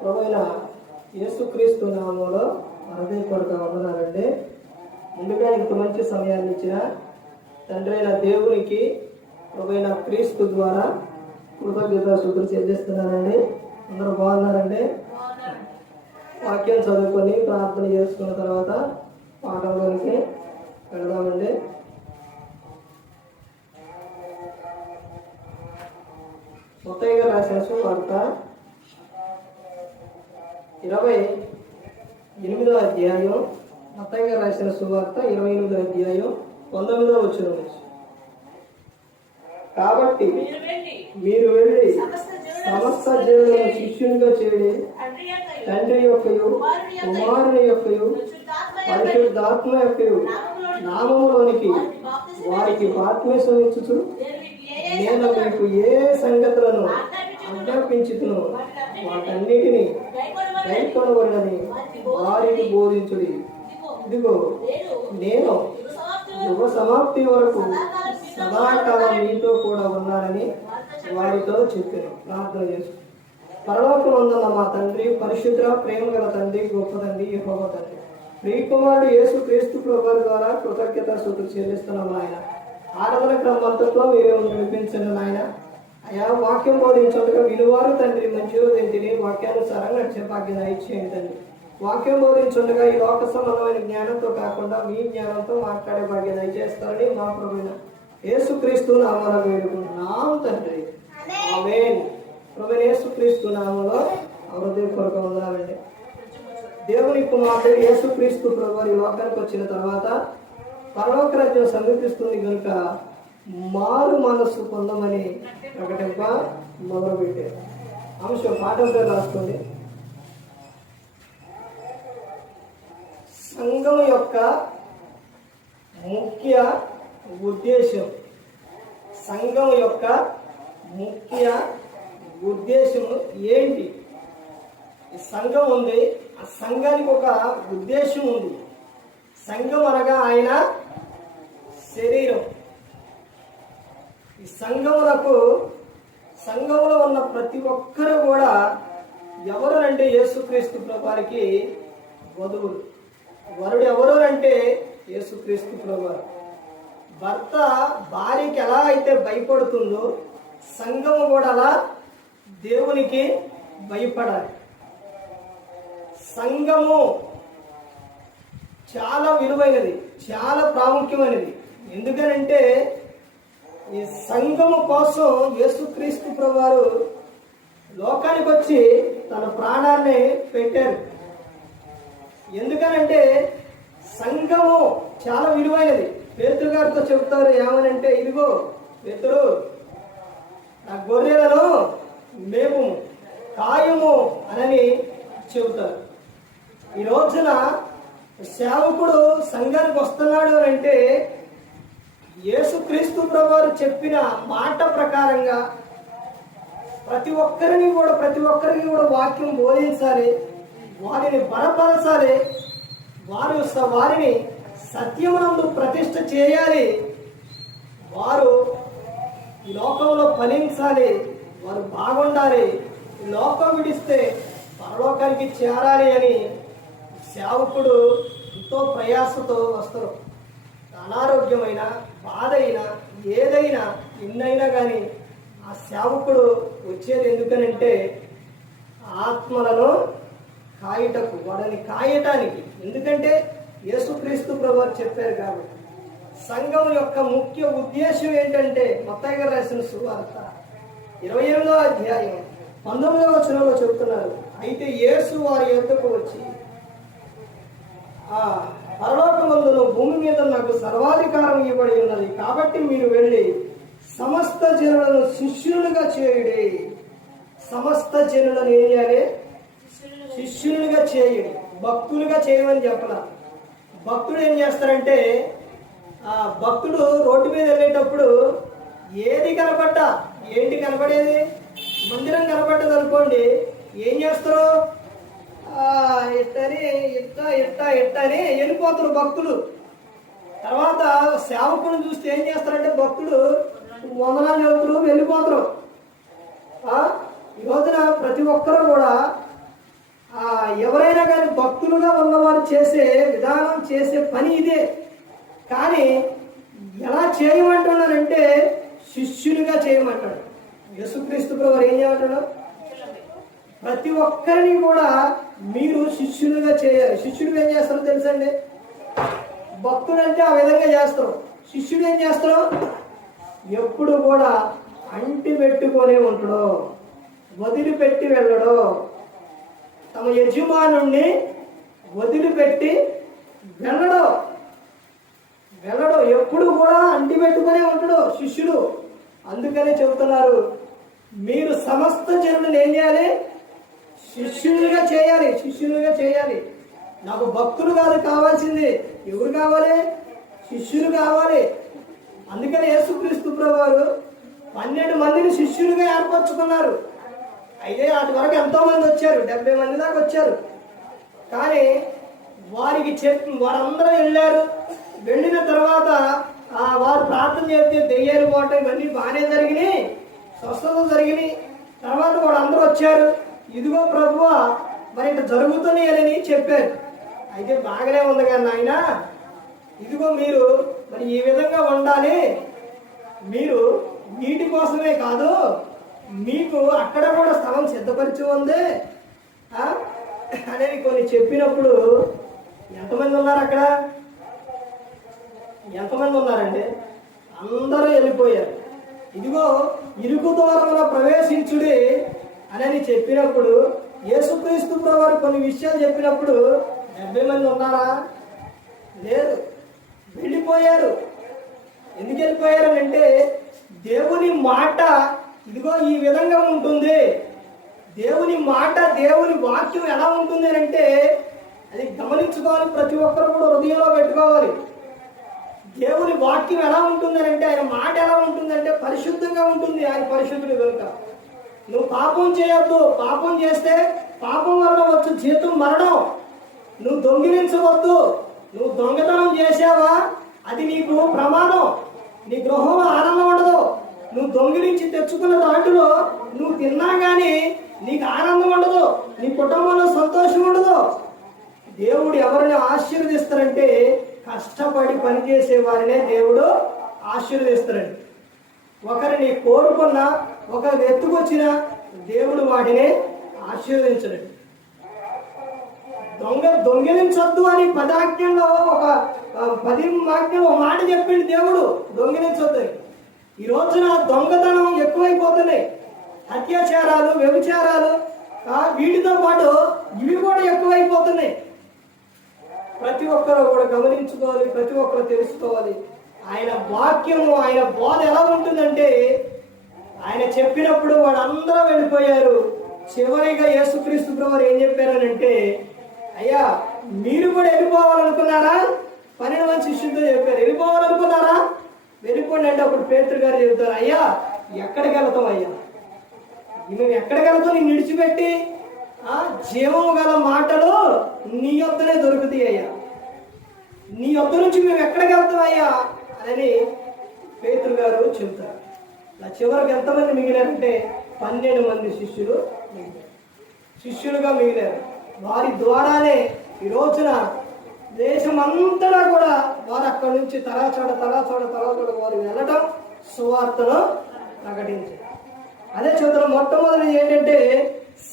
ప్రభువైన యేసుక్రీస్తు నామములో హృదయపూర్వక వందనాలండి. ముందుగా ఇంత మంచి సమయాన్ని ఇచ్చిన తండ్రి అయిన దేవునికి ప్రభువైన క్రీస్తు ద్వారా కృతజ్ఞతాస్తుతులు చెల్లిస్తున్నానండి. అందరూ బాగున్నారండి? వాక్యం చదువుకొని ప్రార్థన చేసుకున్న తర్వాత పాఠంలోనికి వెళదామండి. మత్తయి గారు రాసిన సువార్త 28వ అధ్యాయం. మత్తయి గారు రాసిన సువార్త 28వ అధ్యాయం 19వ వచనం నుంచి. కాబట్టి మీరు వెళ్ళి సమస్త జనులను శిష్యునిగా చేయండి, తండ్రి యొక్కయు కుమారుని యొక్కయు పరిశుద్ధాత్మ యొక్కయు నామములోనికి వారికి బాప్తిసం ఇచ్చుచు నేను మీకు ఏ సంగతులను ఆజ్ఞాపించుతును వాటన్నిటిని కైకొనవలెనని వారికి బోధించుడి. ఇదిగో నేను యుగ సమాప్తి వరకు సదాకాలం మీతో కూడా ఉన్నానని వారితో చెప్పాను. ప్రార్థన చేసు. పరలోకమందున్న మా తండ్రి, పరిశుద్ధ ప్రేమ గల తండ్రి, గొప్ప తండ్రి, యెహోవా తండ్రి, ప్రియకుమారుడు యేసు క్రీస్తు ప్రభువు ద్వారా కృతజ్ఞతాస్తుతులు చెల్లిస్తున్నాం నాయన. ఆరాధన క్రమంతట్లో మీరు వినిపించండి నాయన. అయా వాక్యం బోధించగా విలువారు తండ్రి మంచిగా తిని వాక్యానుసారంగా నడిచే భాగ్యం ఇచ్చేయండి తండ్రి. వాక్యం బోధించుండగా ఈ లోక సంబంధమైన జ్ఞానంతో కాకుండా మీ జ్ఞానంతో మాట్లాడే భాగ్యం దయచేస్తారని మా ప్రభువైన యేసుక్రీస్తు నామములో వేడుకుంటున్నాం తండ్రి. ఆమేన్. ప్రభువైన యేసుక్రీస్తు నామములో హృదయపూర్వక వందనాలండి. దేవుని కుమారుడు యేసుక్రీస్తు ప్రభువు ఈ లోకానికి వచ్చిన తర్వాత పరలోక రాజ్యం సమీపిస్తుంది కనుక మారు మనస్సు పొందమని ప్రకటింప మొదలుపెట్టారు. అంశం పాఠం పేరు రాసుకోండి. సంఘం యొక్క ముఖ్య ఉద్దేశం. సంఘం యొక్క ముఖ్య ఉద్దేశం ఏంటి? ఈ సంఘం ఉంది, ఆ సంఘానికి ఒక ఉద్దేశం ఉంది. సంఘం అనగా ఆయన శరీరం. ఈ సంఘములో ఉన్న ప్రతి ఒక్కరు కూడా ఎవరు అంటే యేసుక్రీస్తు ప్రభువారికి వధువులు. వరుడు ఎవరు అంటే యేసుక్రీస్తు ప్రభువారు. భర్త భార్యకి ఎలా అయితే భయపడుతుందో సంఘము కూడా అలా దేవునికి భయపడాలి. సంఘము చాలా విలువైనది, చాలా ప్రాముఖ్యమైనది. ఎందుకనంటే ఈ సంఘము కోసం యేసుక్రీస్తు ప్రభువారు లోకానికి వచ్చి తన ప్రాణాన్ని పెట్టారు. ఎందుకనంటే సంఘము చాలా విలువైనది. పేతురు గారితో చెప్తారు ఏమనంటే, ఇదిగో పేతురు, నా గొర్రెలను మేపు కాయము అని చెబుతారు. ఈ రోజున సేవకుడు సంఘానికి వస్తున్నాడు అని అంటే యేసుక్రీస్తు ప్రభువారు చెప్పిన మాట ప్రకారంగా ప్రతి ఒక్కరికి కూడా వాక్యం బోధించాలి, వారిని బలపరచాలి, వారిని సత్యమునందు ప్రతిష్ఠ చేయాలి, వారు ఈ లోకంలో ఫలించాలి, వారు బాగుండాలి, ఈ లోకం విడిస్తే పరలోకానికి చేరాలి అని సేవకుడు ఎంతో ప్రయాసతో వస్తారు. అనారోగ్యమైన బాధ అయినా ఏదైనా ఎన్నైనా కానీ ఆ సేవకుడు వచ్చేది ఎందుకనంటే ఆత్మలను కాయటకు, వాడని కాయటానికి. ఎందుకంటే యేసుక్రీస్తు ప్రభువారు చెప్పారు కాబట్టి. సంఘం యొక్క ముఖ్య ఉద్దేశం ఏంటంటే మత్తయి గారు రాసిన సువార్త 28వ అధ్యాయం 19వ వచనంలో చెబుతున్నారు. అయితే యేసు వారి యొద్దకు వచ్చి, పరలోకమందును భూమి మీద నాకు సర్వాధికారం ఇవ్వబడి ఉన్నది, కాబట్టి మీరు వెళ్ళి సమస్త జనులను శిష్యులుగా చేయుడి. సమస్త జనులను ఏం చేయాలి? శిష్యులుగా చేయుడి. భక్తులుగా చేయమని చెప్పలా. భక్తుడు ఏం చేస్తారంటే, భక్తుడు రోడ్డు మీద వెళ్ళేటప్పుడు ఏది కనపడ్డా, ఏంటి కనపడేది? మందిరం కనపడ్డది అనుకోండి, ఏం చేస్తారు? ఇట్టని అని వెళ్ళిపోతారు భక్తులు. తర్వాత సేవకుని చూస్తే ఏం చేస్తారంటే భక్తులు వందనాలు చెబుతారు, వెళ్ళిపోతారు. ఈ రోజున ప్రతి ఒక్కరూ కూడా ఎవరైనా కానీ భక్తులుగా ఉన్నవారు చేసే విధానం, చేసే పని ఇదే. కానీ ఎలా చేయమంటున్నారంటే శిష్యులుగా చేయమంటాడు. యేసుక్రీస్తు ప్రభువు ఏం చేయమంటాడు? ప్రతి ఒక్కరిని కూడా మీరు శిష్యులుగా చేయాలి. శిష్యుడు ఏం చేస్తారో తెలుసండి? భక్తుడు అంటే ఆ విధంగా చేస్తారు. శిష్యుడు ఏం చేస్తారు? ఎప్పుడు కూడా అంటి పెట్టుకొని ఉంటాడు, వదిలిపెట్టి వెళ్ళడు. తమ యజమానుణ్ణి వదిలిపెట్టి వెళ్ళడు. ఎప్పుడు కూడా అంటి పెట్టుకునే ఉంటాడు శిష్యుడు. అందుకనే చెబుతున్నారు, మీరు సమస్త జనులను ఏం చేయాలి? శిష్యులుగా చేయాలి. నాకు భక్తులు కాదు కావాల్సింది. ఎవరు కావాలి? శిష్యులు కావాలి. అందుకని యేసుక్రీస్తు ప్రభువారు 12 మందిని శిష్యులుగా ఏర్పరచుకున్నారు. అయితే వాటి వరకు ఎంతో మంది వచ్చారు, 70 మంది దాకా వచ్చారు. కానీ వారికి వారందరూ వెళ్ళారు. వెళ్ళిన తర్వాత వారు ప్రార్థన చేస్తే దెయ్యాలు పోవటం ఇవన్నీ బాగానే జరిగినాయి, స్వస్థతలు జరిగినాయి. తర్వాత వాళ్ళందరూ వచ్చారు, ఇదిగో ప్రభువా మరి ఇట్లా జరుగుతున్నాయని చెప్పారు. అయితే బాగానే ఉంది కదా నాయన, ఇదిగో మీరు మరి ఈ విధంగా ఉండాలి, మీరు వీటి కోసమే కాదు, మీకు అక్కడ కూడా స్థలం సిద్ధపరిచి ఉంది అనేది కొన్ని చెప్పినప్పుడు ఎంతమంది ఉన్నారు అక్కడ? ఎంతమంది ఉన్నారండి? అందరూ వెళ్ళిపోయారు. ఇదిగో ఇరుకు ద్వారమున ప్రవేశించుడి అని చెప్పినప్పుడు, యేసుక్రీస్తు ప్రభువు కొన్ని విషయాలు చెప్పినప్పుడు 70 మంది ఉన్నారా? లేదు, వెళ్ళిపోయారు. ఎందుకు వెళ్ళిపోయారు అంటే దేవుని మాట ఇదిగో ఈ విధంగా ఉంటుంది. దేవుని మాట, దేవుని వాక్యం ఎలా ఉంటుంది అంటే అది గమనించుకోవాలి. ప్రతి ఒక్కరు కూడా హృదయంలో పెట్టుకోవాలి. దేవుని వాక్యం ఎలా ఉంటుంది అంటే, ఆయన మాట ఎలా ఉంటుందంటే పరిశుద్ధంగా ఉంటుంది. ఆయన పరిశుద్ధుడు కనుక నువ్వు పాపం చేయొద్దు. పాపం చేస్తే పాపం వల్ల వచ్చు జీతం మరణం. నువ్వు దొంగిలించవద్దు. నువ్వు దొంగతనం చేసావా అది నీకు ప్రమాదం. నీ గృహంలో ఆనందం ఉండదు. నువ్వు దొంగిలించి తెచ్చుకున్న దాంట్లో నువ్వు తిన్నా కానీ నీకు ఆనందం ఉండదు, నీ కుటుంబంలో సంతోషం ఉండదు. దేవుడు ఎవరిని ఆశీర్వదిస్తారంటే కష్టపడి పనిచేసే వారినే దేవుడు ఆశీర్వదిస్తారండి. ఒకరిని కోరుకున్నా, ఒకరిని ఎత్తుకొచ్చినా దేవుడు వాటిని ఆశీర్వదించడండి. దొంగిలించొద్దు అని 10 ఆజ్ఞల్లో ఒక 10 ఆజ్ఞలో ఒక మాట చెప్పిండు దేవుడు, దొంగిలించొద్దు. ఈ రోజున దొంగతనం ఎక్కువైపోతున్నాయి. అత్యాచారాలు, వ్యభిచారాలు, వీటితో పాటు ఇవి కూడా ఎక్కువైపోతున్నాయి. ప్రతి ఒక్కరు కూడా గమనించుకోవాలి, ప్రతి ఒక్కరు తెలుసుకోవాలి. ఆయన వాక్యము, ఆయన బోధ ఎలా ఉంటుందంటే ఆయన చెప్పినప్పుడు వాళ్ళందరూ వెళ్ళిపోయారు. చివరిగా యేసుక్రీస్తు ప్రభువు ఏం చెప్పారనంటే, అయ్యా మీరు కూడా వెళ్ళిపోవాలనుకున్నారా? 12 మంది శిష్యులతో చెప్పారు, వెళ్ళిపోవాలనుకున్నారా? వెళ్ళిపోండి అంటే అప్పుడు పేతురు గారు చెబుతారు, అయ్యా ఎక్కడికి వెళ్తాం అయ్యా, మేము ఎక్కడికి వెళ్తాం? నేను విడిచిపెట్టి జీవము గల మాటలు నీ యొద్దనే దొరుకుతాయి అయ్యా, నీ యొద్ద నుంచి మేము ఎక్కడికి వెళ్తాం అయ్యా అని పేతురు గారు చెబుతారు. చివరికి ఎంతమంది మిగిలారంటే 12 మంది శిష్యులుగా మిగిలారు. వారి ద్వారానే ఈ రోజున దేశమంతటా కూడా వారు అక్కడి నుంచి తలాచోట వారు వెళ్ళడం, సువార్తను ప్రకటించారు. అదే చూద్దాం. మొట్టమొదటి ఏంటంటే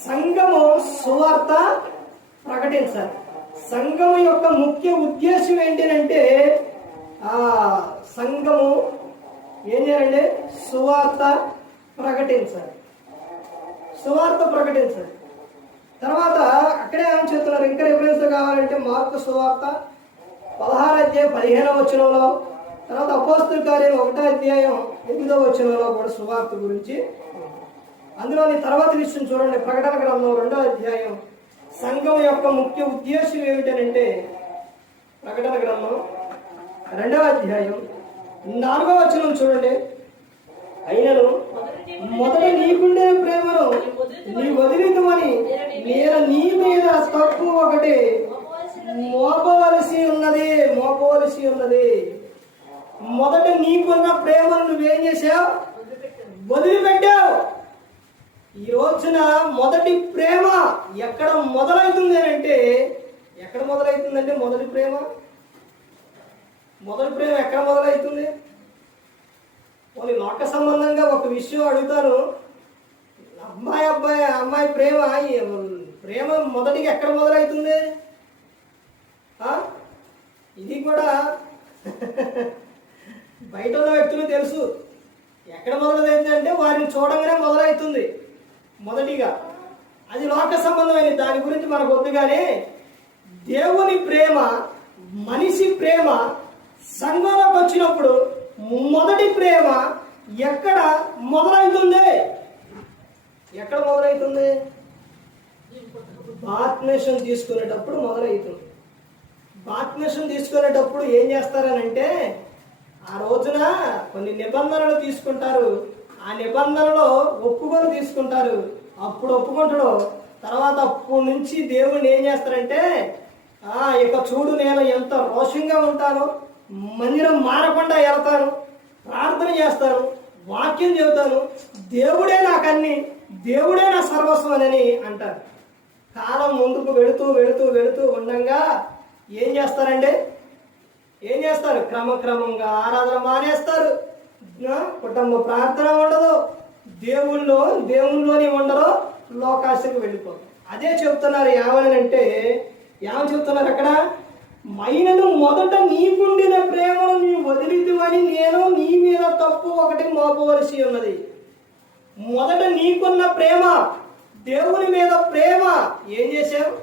సంఘము సువార్త ప్రకటించాలి. సంఘము యొక్క ముఖ్య ఉద్దేశం ఏంటంటే సంఘము ఏం చేయాలంటే సువార్త ప్రకటించాలి. తర్వాత అక్కడే ఏమని చెప్తున్నారు, ఇంకా రిఫరెన్స్ కావాలంటే మార్కు సువార్త 16వ అధ్యాయం 15వ వచనంలో, తర్వాత అపోస్తలుల కార్యాలు 1వ అధ్యాయం 8వ వచనంలో కూడా సువార్త గురించి. అందులోని తర్వాత విషయం చూడండి, ప్రకటన గ్రంథం 2వ అధ్యాయం సంఘం యొక్క ముఖ్య ఉద్దేశం ఏమిటనంటే, ప్రకటన గ్రంథం 2వ అధ్యాయం 4వ వచనం చూడండి. అయినను మొదట నీకుండే ప్రేమను నీ వదిలితమని నేను నీ మీద తప్పు ఒకటి మోపవలసి ఉన్నది. మొదట నీకున్న ప్రేమను నువ్వేం చేశావు? వదిలిపెట్టావు. ఈ రోజున మొదటి ప్రేమ ఎక్కడ మొదలవుతుంది అంటే, ఎక్కడ మొదలవుతుందంటే మొదటి ప్రేమ ఎక్కడ మొదలవుతుంది? కొన్ని లోక సంబంధంగా ఒక విషయం అడుగుతాను. అమ్మాయి ప్రేమ మొదటిగా ఎక్కడ మొదలవుతుంది? ఇది కూడా బయట ఉన్న వ్యక్తులు తెలుసు. ఎక్కడ మొదలవుతుంది అంటే వారిని చూడంగానే మొదలవుతుంది మొదటిగా. అది లోక సంబంధమైన, దాని గురించి మనకు వద్దు. కానీ దేవుని ప్రేమ, మనిషి ప్రేమ సంఘంలోకి వచ్చినప్పుడు మొదటి ప్రేమ ఎక్కడ మొదలవుతుంది? ఎక్కడ మొదలవుతుంది? బాప్తిస్మం తీసుకునేటప్పుడు మొదలవుతుంది. బాప్తిస్మం తీసుకునేటప్పుడు ఏం చేస్తారనంటే, ఆ రోజున కొన్ని నిబంధనలు తీసుకుంటారు. ఆ నిబంధనలో ఒప్పుకొని తీసుకుంటారు. అప్పుడు ఒప్పుకుంటాడు. తర్వాత అప్పటి నుంచి దేవుణ్ణి ఏం చేస్తారంటే, ఇక చూడు నేను ఎంత రోషంగా ఉంటాను, మందిరం మారకుండా వెళ్తాను, ప్రార్థన చేస్తాను, వాక్యం చెబుతాను, దేవుడే నాకన్నీ, దేవుడే నా సర్వస్వం అని అంటారు. కాలం ముందుకు వెళుతూ వెళుతూ వెళుతూ ఉండగా ఏం చేస్తారంటే, క్రమక్రమంగా ఆరాధన మానేస్తారు. కుటుంబ ప్రార్థన ఉండదు, దేవుళ్ళలోని ఉండరు, లోకాశకు వెళ్ళిపోతారు. అదే చెప్తున్నారు. ఏమనంటే చెప్తున్నారు అక్కడ, మైనను మొదట నీకుండిన ప్రేమను నీవు వదిలిద్దువని నేను నీ మీద తప్పు ఒకటి మోపవలసి ఉన్నది. మొదట నీకున్న ప్రేమ, దేవుని మీద ప్రేమ ఏం చేశావు?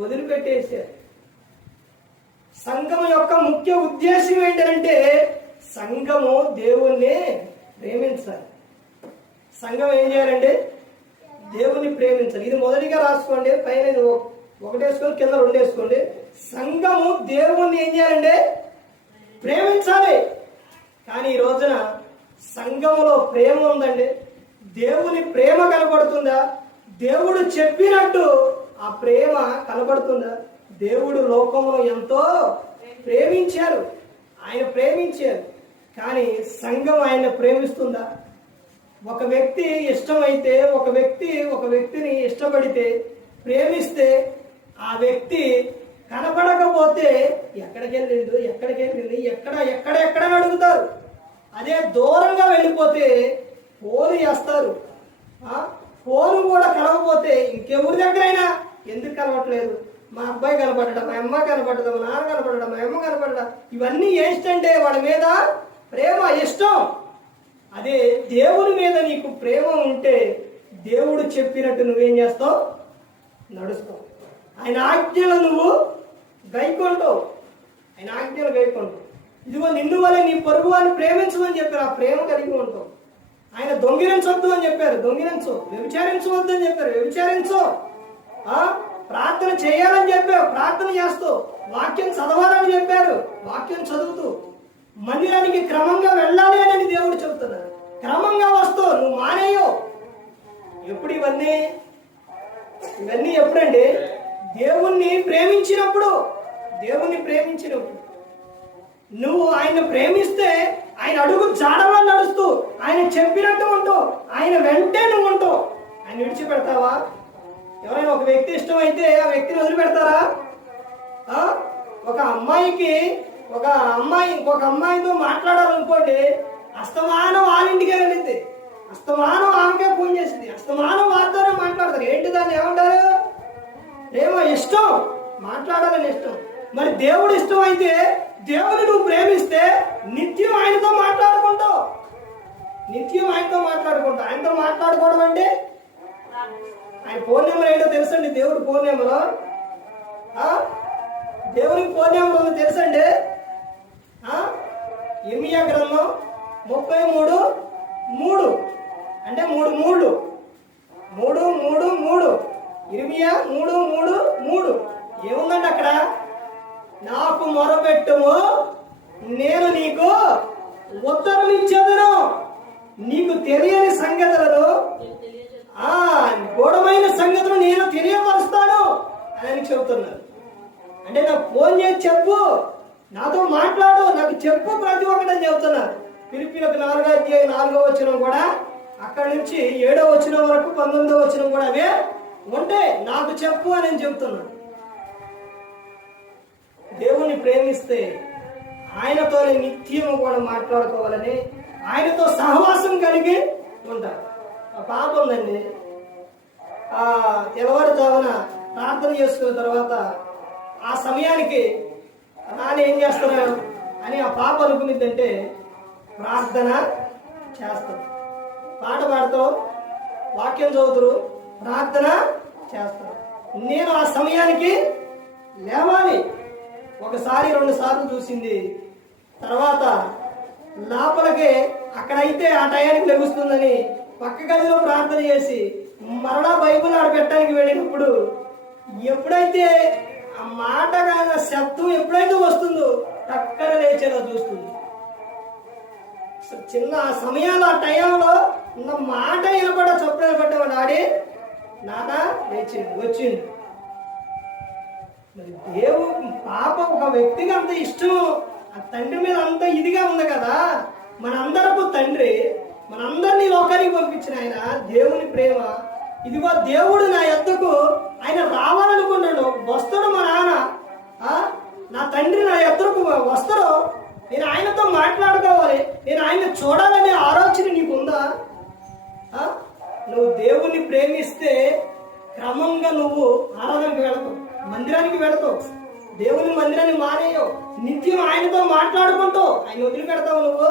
వదిలిపెట్టేశారు. సంఘం యొక్క ముఖ్య ఉద్దేశం ఏంటంటే, సంఘము దేవుణ్ణి ప్రేమించాలి. సంఘం ఏం చేయాలంటే దేవుణ్ణి ప్రేమించాలి. ఇది మొదటిగా రాసుకోండి. పైన ఒకటి వేసుకోండి, కింద రెండు వేసుకోండి. సంఘము దేవుణ్ణి ఏం చేయాలంటే ప్రేమించాలి. కానీ ఈ రోజున సంఘములో ప్రేమ ఉందండి. దేవుని ప్రేమ కనపడుతుందా? దేవుడు చెప్పినట్టు ఆ ప్రేమ కనపడుతుందా? దేవుడు లోకంలో ఎంతో ప్రేమించారు, ఆయన ప్రేమించారు. కానీ సంఘం ఆయన ప్రేమిస్తుందా? ఒక వ్యక్తి ఇష్టమైతే, ఒక వ్యక్తిని ఇష్టపడితే, ప్రేమిస్తే, ఆ వ్యక్తి కనపడకపోతే ఎక్కడికి వెళ్ళింది ఎక్కడ అడుగుతారు. అదే దూరంగా వెళ్ళిపోతే ఫోన్ చేస్తారు. ఫోన్ కూడా కలవకపోతే ఇంకెవరి దగ్గరైనా ఎందుకు కలవట్లేదు? మా అబ్బాయి కనపడడం, మా అమ్మ కనపడడం, మా నాన్న కనపడడం, మా అమ్మ కనపడడం, ఇవన్నీ ఏంటంటే వాళ్ళ మీద ప్రేమ, ఇష్టం. అదే దేవుని మీద నీకు ప్రేమ ఉంటే దేవుడు చెప్పినట్టు నువ్వేం చేస్తావు? నడుస్తావు. ఆయన ఆజ్ఞలు నువ్వు గైకొంటావు. ఇదిగో నిన్ను వల్ల నీ పొరుగు వారిని ప్రేమించమని చెప్పారు. ఆ ప్రేమ కలిగి ఉంటావు. ఆయన దొంగిలించవద్దు అని చెప్పారు, దొంగిలించు. వ్యభిచారించవద్దు అని చెప్పారు, వ్యభిచారించు. ప్రార్థన చేయాలని చెప్పారు, ప్రార్థన చేస్తూ. వాక్యం చదవాలని చెప్పారు, వాక్యం చదువుతూ. మందిరానికి క్రమంగా వెళ్ళాలి అని దేవుడు చెబుతున్నారు. క్రమంగా వస్తూ నువ్వు మానేయో. ఎప్పుడు ఇవన్నీ ఎప్పుడండి? దేవుణ్ణి ప్రేమించినప్పుడు నువ్వు ఆయన ప్రేమిస్తే, ఆయన అడుగు జాడలో నడుస్తూ, ఆయన చెప్పినట్టు ఉంటావు, ఆయన వెంటే నువ్వు ఉంటావు. ఆయన విడిచిపెడతావా? ఎవరైనా ఒక వ్యక్తి ఇష్టమైతే ఆ వ్యక్తిని వదిలిపెడతారా? ఒక అమ్మాయి ఇంకొక అమ్మాయితో మాట్లాడాలనుకోండి, అస్తమానం వాళ్ళింటికే వెళ్ళింది, అస్తమానం ఆమెకే ఫోన్ చేసింది, అస్తమానం వారితోనే మాట్లాడతారు. ఏంటి దాన్ని ఏమంటారు? ఏమో ఇష్టం, మాట్లాడాలని ఇష్టం. మరి దేవుడు ఇష్టం అయితే, దేవుని నువ్వు ప్రేమిస్తే నిత్యం ఆయనతో మాట్లాడుకుంటావు. ఆయనతో మాట్లాడుకోవడం అంటే ఆయన ఫోన్ నెంబర్ ఏంటో తెలుసండి? దేవుడు ఫోన్ నెంబరు, దేవునికి ఫోన్ నెంబర్ ఉందో తెలుసండి? ఇర్మియా గ్రంథం 33:3 అంటే 3 ఇర్మియా 3:3 ఏముందండి అక్కడ? నాకు మొరపెట్టుము, నేను నీకు ఉత్తరం ఇచ్చేదను, నీకు తెలియని సంగతులను, గూఢమైన సంగతులు నేను తెలియపరుస్తాను అని చెబుతున్నారు. అంటే నాకు ఫోన్ చేసి చెప్పు, నాతో మాట్లాడు, నాకు చెప్పు ప్రతి ఒక్కటని చెబుతున్నారు. ఫిలిప్పీయులకు 4వ అధ్యాయం 4వ వచనం కూడా అక్కడి నుంచి 7వ వచనం వరకు 19వ వచనం కూడా అవే ఉంటే నాకు చెప్పు అని నేను చెప్తున్నాను. దేవుణ్ణి ప్రేమిస్తే ఆయనతోనే నిత్యము కూడా మాట్లాడుకోవాలని, ఆయనతో సహవాసం కలిగి ఉంటారు. ఆ పాప ఉందండి, తెల్లవారుజామున ప్రార్థన చేసుకున్న తర్వాత ఆ సమయానికి నాన్న ఏం చేస్తున్నాడు అని ఆ పాప అనుకునిద్దంటే ప్రార్థన చేస్తారు, పాట పాడతారు, వాక్యం చదువుతారు, ప్రార్థన చేస్తారు. నేను ఆ సమయానికి లేవాలి. 1-2 సార్లు చూసింది. తర్వాత లోపలికి అక్కడైతే ఆ టయానికి లెగుస్తుందని పక్క గదిలో ప్రార్థన చేసి మరలా బైబిల్ ఆడపెట్టడానికి వెళ్ళినప్పుడు ఎప్పుడైతే ఆ మాట కాని శబ్దం ఎప్పుడైతే వస్తుందో టక్కన లేచేలా చూస్తుంది. చిన్న ఆ సమయంలో ఆ టైంలో ఉన్న మాట వినపడ చొప్పున పడ్డవాడు ఆడి నాన్న లేచిండు వచ్చిండు. మరి దేవుడు పాప ఒక వ్యక్తికి అంత ఇష్టం, ఆ తండ్రి మీద అంత ఇదిగా ఉంది కదా. మనందరపు తండ్రి, మనందరినీ లోకానికి పంపించిన ఆయన దేవుని ప్రేమ. ఇదిగో దేవుడు నా యొద్దకు ఆయన రావాలనుకున్నాడు, వస్తాడు. మా నాన్న నా తండ్రి నా యొద్దకు వస్తాడు, నేను ఆయనతో మాట్లాడుకోవాలి, నేను ఆయన చూడాలనే ఆలోచన నీకుందా? నువ్వు దేవుణ్ణి ప్రేమిస్తే క్రమంగా నువ్వు ఆరాధనకు వెళతావు, మందిరానికి వెళతావు, దేవుని మందిరాన్ని మానేయవు, నిత్యం ఆయనతో మాట్లాడుకుంటూ ఆయన వదిలిపెడతావు నువ్వు.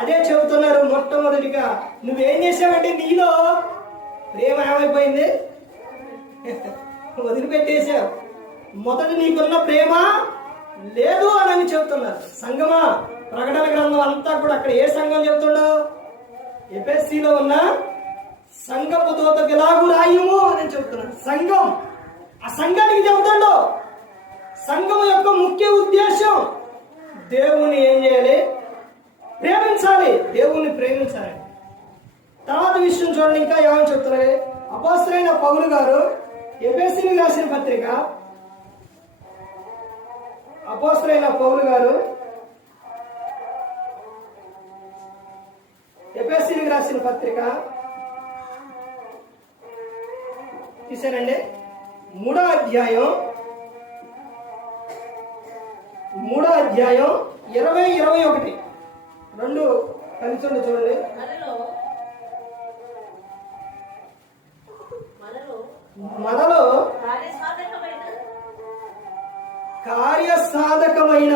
అదే చెబుతున్నారు. మొట్టమొదటిగా నువ్వేం చేసావంటే నీలో ప్రేమ ఏమైపోయింది, వదిలిపెట్టేశావు. మొదట నీకున్న ప్రేమ లేదు అని చెబుతున్నారు. సంఘమా, ప్రకటన గ్రంథం అంతా కూడా అక్కడ ఏ సంఘం చెబుతుండో, ఎఫెసీలో ఉన్న సంఘపు దూతకు ఎలాగూ రాయము అని చెబుతున్నాడు. సంఘం, ఆ సంఘానికి చెబుతాడు సంఘం యొక్క ముఖ్య ఉద్దేశం దేవుని ఏం చేయాలి, ప్రేమించాలి, దేవుణ్ణి ప్రేమించాలి. తర్వాత విషయం చూడండి, ఇంకా ఏమని చెప్తున్నారు. అపోస్తలుడైన పౌలు గారు ఎఫెసీయులకు రాసిన పత్రిక, అపోస్తలుడైన పౌలు గారు ఎఫెసీయులకు రాసిన పత్రిక తీసానండి, 3వ అధ్యాయం 20-21 రెండు కలిసి ఉండి చూడండి. మనలో కార్యసాధకమైన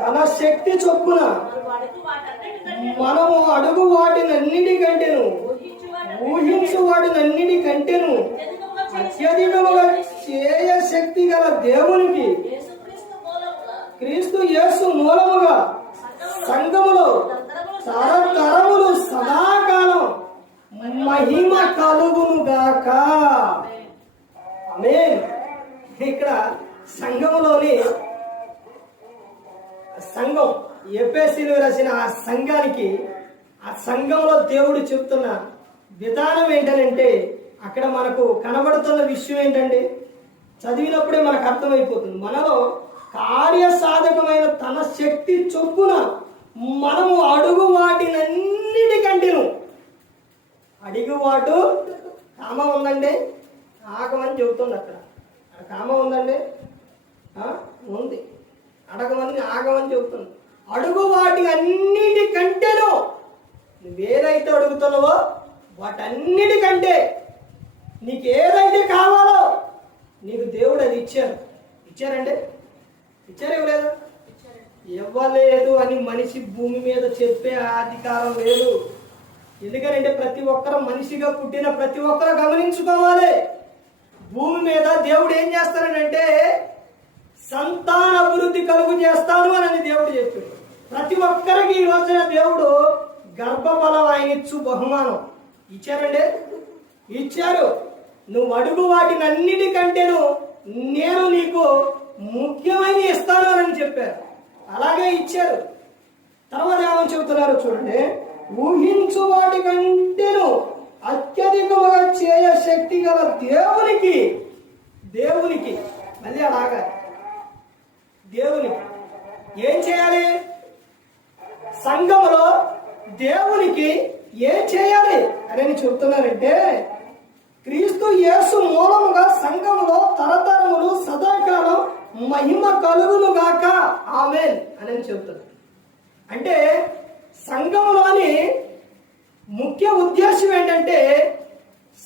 తన శక్తి చొప్పున మనము అడుగు వాటినన్నిటికంటేను ఊహించు వాటినన్నిటికంటేను అత్యధికముగా చేయ శక్తి గల దేవునికి క్రీస్తు యేసు మూలముగా సంఘములో తరతరములు సదాకాలం మహిమ కలుగును గాక. ఆమేన్. ఇక్కడ సంఘములోని సంఘం ఎఫెసీయులకు రాసిన ఆ సంఘానికి, ఆ సంఘంలో దేవుడు చెప్తున్న విధానం ఏంటంటే, అక్కడ మనకు కనబడుతున్న విషయం ఏంటంటే, చదివినప్పుడే మనకు అర్థమైపోతుంది. మనలో కార్యసాధకమైన తన శక్తి చొప్పున మనము అడుగు వాటినన్నిటికంటేను, అడుగువాటు కామ ఉందండి, ఆగమని చెబుతుంది. అక్కడ కామ ఉందండి, ఉంది, అడగమని ఆగమని చెబుతుంది. అడుగు వాటి అన్నిటికంటేను నువ్వేదైతే అడుగుతున్నావో వాటన్నిటికంటే నీకు ఏదైతే కావాలో నీకు దేవుడు అది ఇచ్చారండి. ఇచ్చారు, ఇవ్వలేదు? ఇవ్వలేదు అని మనిషి భూమి మీద చెప్పే అధికారం లేదు. ఎందుకంటే ప్రతి ఒక్కరు మనిషిగా పుట్టిన ప్రతి ఒక్కరు గమనించుకోవాలి. భూమి మీద దేవుడు ఏం చేస్తానంటే సంతాన అభివృద్ధి కలుగు చేస్తాను అని దేవుడు చెప్పాడు. ప్రతి ఒక్కరికి ఈ రోజున దేవుడు గర్భఫలం ఆయన ఇచ్చు బహుమానం ఇచ్చారండి, ఇచ్చారు. నువ్వు అడుగు వాటినన్నిటికంటేను నేను నీకు ముఖ్యమైన ఇస్తాను అని చెప్పారు, అలాగే ఇచ్చారు. తర్వాత ఏమని చెబుతున్నారు చూడండి. ఊహించు వాటి కంటేను అత్యధికముగా చేయ శక్తి గల దేవునికి మళ్ళీ అలాగా దేవునికి ఏం చేయాలి? సంఘములో పరచాలి అని చెప్తున్నారంటే, క్రీస్తు యేసు మూలముగా సంఘములో తరతరములు సదాకాలం మహిమ కలుగును గాక ఆమేన్ అని చెప్తున్నారు. అంటే సంఘములోని ముఖ్య ఉద్దేశం ఏంటంటే,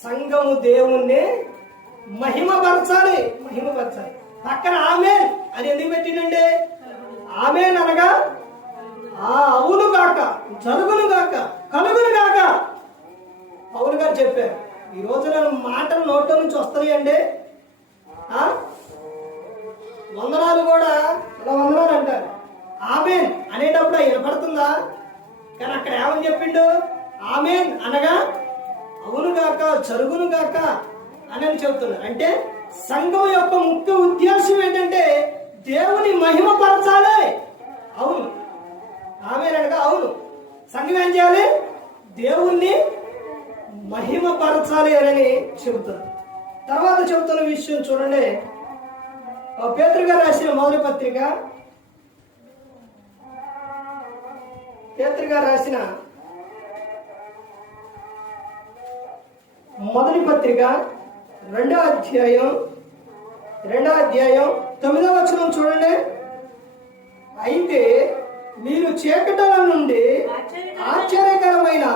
సంఘము దేవుణ్ణి మహిమపరచాలి. పక్కన ఆమేన్ అని ఎందుకు పెట్టిందండి? ఆమేన్ అనగా అవును గాక, జరుగును గాక, కలుగును గాక. పౌలు గారు చెప్పారు. ఈ రోజున మాటలు నోట్లో నుంచి వస్తాయి అండి. వందనాలు కూడా ఇలా వందనాలు అంటారు. ఆమేన్ అనేటప్పుడు వినపడుతుందా? కానీ అక్కడ ఏమని చెప్పిండు? ఆమేన్ అనగా అవును గాక, జరుగును గాక అని చెబుతున్నారు. అంటే సంఘం యొక్క ముఖ్య ఉద్దేశం ఏంటంటే దేవుని మహిమపరచాలి. అవును, ఆమేన్ అనగా అవును. సంఘం ఏం చేయాలి? దేవుణ్ణి మహిమపరచాలి అని చెబుతున్నారు. తర్వాత చెబుతున్న విషయం చూడండి. పేతురు గారు రాసిన మొదటి పత్రిక, పేతురు గారు రాసిన మొదటి పత్రిక 2వ అధ్యాయం 9వ వచనం చూడండి. అయితే మీరు చీకటిల నుండి ఆశ్చర్యకరమైన